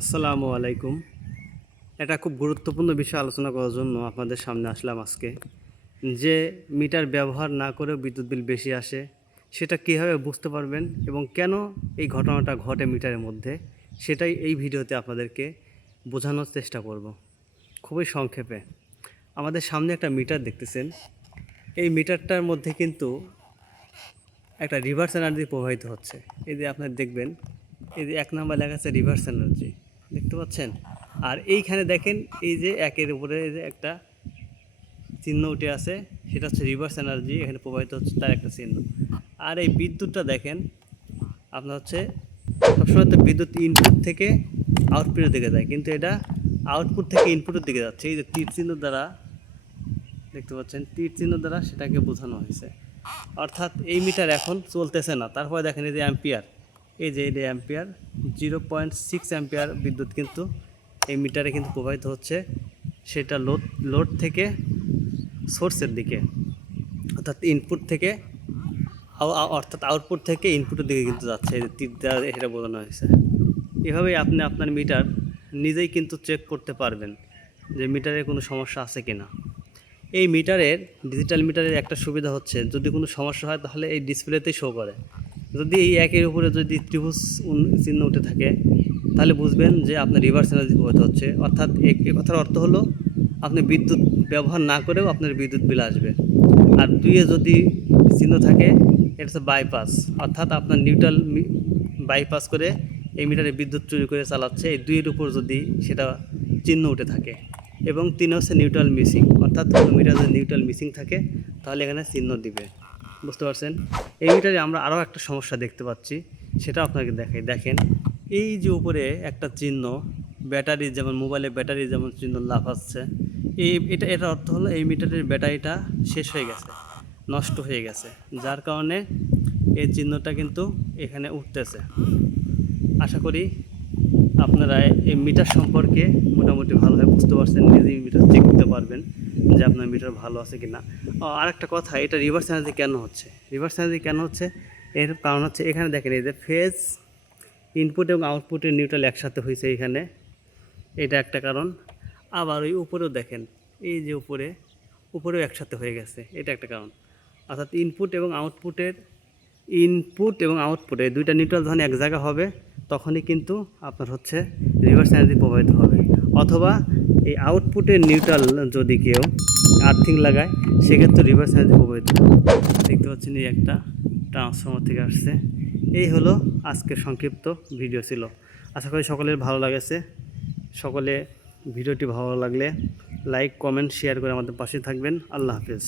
আসসালামু আলাইকুম। এটা খুব গুরুত্বপূর্ণ বিষয় আলোচনা করার জন্য আপনাদের সামনে আসলাম আজকে, যে মিটার ব্যবহার না করেও বিদ্যুৎ বিল বেশি আসে, সেটা কীভাবে বুঝতে পারবেন এবং কেন এই ঘটনাটা ঘটে মিটারের মধ্যে, সেটাই এই ভিডিওতে আপনাদেরকে বোঝানোর চেষ্টা করব। খুবই সংক্ষেপে। আমাদের সামনে একটা মিটার দেখতেছেন। এই মিটারটার মধ্যে কিন্তু একটা রিভার্স এনার্জি প্রবাহিত হচ্ছে। এই যে আপনার দেখবেন এই যে এক নাম্বার লেখা আছে রিভার্স এনার্জি দেখতে পাচ্ছেন? আর এইখানে দেখেন, এই যে একের উপরে যে একটা চিহ্ন উঠে আছে, সেটা হচ্ছে রিভার্স এনার্জি এখানে প্রবাহিত হচ্ছে তার একটা চিহ্ন। আর এই বিদ্যুৎটা দেখেন, আপনার হচ্ছে সবসময় তো বিদ্যুৎ ইনপুট থেকে আউটপুটের দিকে যায়, কিন্তু এটা আউটপুট থেকে ইনপুটের দিকে যাচ্ছে। এই যে তীর চিহ্ন দ্বারা, দেখতে পাচ্ছেন, তীর চিহ্ন দ্বারা সেটাকে বোঝানো হয়েছে। অর্থাৎ এই মিটার এখন চলতেছে না, তারপরে দেখেন এই যে অ্যাম্পিয়ার এই যে যে ampere zero point six ampere বিদ্যুৎ কিন্তু এই মিটারে কিন্তু প্রবাহিত হচ্ছে। সেটা লোড লোড থেকে সোর্সের দিকে, অর্থাৎ ইনপুট থেকে অর্থাৎ আউটপুট থেকে ইনপুটের দিকে কিন্তু যাচ্ছে। তীর দ্বারা এটা বোঝানো হয়েছে। এভাবেই আপনি আপনার মিটার নিজেই কিন্তু চেক করতে পারবেন যে মিটারে কোনো সমস্যা আছে কি না এই মিটারের ডিজিটাল মিটারের একটা সুবিধা হচ্ছে, যদি কোনো সমস্যা হয় তাহলে এই ডিসপ্লেতেই শো করে। যদি এই একের উপরে যদি ত্রিভুজ চিহ্ন উঠে থাকে, তাহলে বুঝবেন যে আপনার রিভার্স এনার্জি প্রবাহিত হচ্ছে। অর্থাৎ এ কথার অর্থ হলো, আপনি বিদ্যুৎ ব্যবহার না করেও আপনার বিদ্যুৎ বিল আসবে। আর দুইয়ে যদি চিহ্ন থাকে, এটা হচ্ছে বাইপাস অর্থাৎ আপনার নিউট্রাল বাইপাস করে এই মিটারে বিদ্যুৎ চুরি করে চালাচ্ছে, এই দুইয়ের উপর যদি সেটা চিহ্ন উঠে থাকে। এবং তিন হচ্ছে নিউট্রাল মিসিং অর্থাৎ কোনো মিটার যদি নিউট্রাল মিসিং থাকে, তাহলে এখানে চিহ্ন দিবে। বুঝতে পারছেন? এই মিটারে আমরা আরও একটা সমস্যা দেখতে পাচ্ছি সেটা আপনাকে দেখাই। দেখেন, এই যে উপরে একটা চিহ্ন, ব্যাটারি যেমন, মোবাইলে ব্যাটারি যেমন চিহ্ন লাভ লাফাচ্ছে এই এটা, এটার অর্থ হলো এই মিটারের ব্যাটারিটা শেষ হয়ে গেছে, নষ্ট হয়ে গেছে। যার কারণে এই চিহ্নটা কিন্তু এখানে উঠতেছে। আশা করি আপনারা এই মিটার সম্পর্কে মোটামুটি ভালোভাবে বুঝতে পারছেন, নিজেই মিটার চেক করতে পারবেন যে আপনার মিটার ভালো আছে কি না আর একটা কথা, এটা রিভার্স এনার্জি কেন হচ্ছে? রিভার্স এনার্জি কেন হচ্ছে? এর কারণ হচ্ছে, এখানে দেখেন এই যে ফেজ ইনপুট এবং আউটপুটের নিউট্রাল একসাথে হয়েছে এখানে। এটা একটা কারণ। আবার ওই উপরেও দেখেন, এই যে উপরে, উপরেও একসাথে হয়ে গেছে, এটা একটা কারণ। অর্থাৎ ইনপুট এবং আউটপুটের ইনপুট এবং আউটপুট দুইটা নিউট্রাল যখন এক জায়গা হবে তখনই কিন্তু আপনার হচ্ছে রিভার্স এনার্জি প্রবাহিত হবে। অথবা এই আউটপুটের নিউট্রাল যদি কেউ আর্থিং লাগায়, সেক্ষেত্রে রিভার্স এনার্জি প্রবাহিত দেখতে পাচ্ছেন এই একটা ট্রান্সফর্মার থেকে আসছে। এই হলো আজকের সংক্ষিপ্ত ভিডিও ছিল। আশা করি সকলের ভালো লাগেছে। সকলে ভিডিওটি ভালো লাগলে লাইক কমেন্ট শেয়ার করে আমাদের পাশে থাকবেন। আল্লাহ হাফিজ।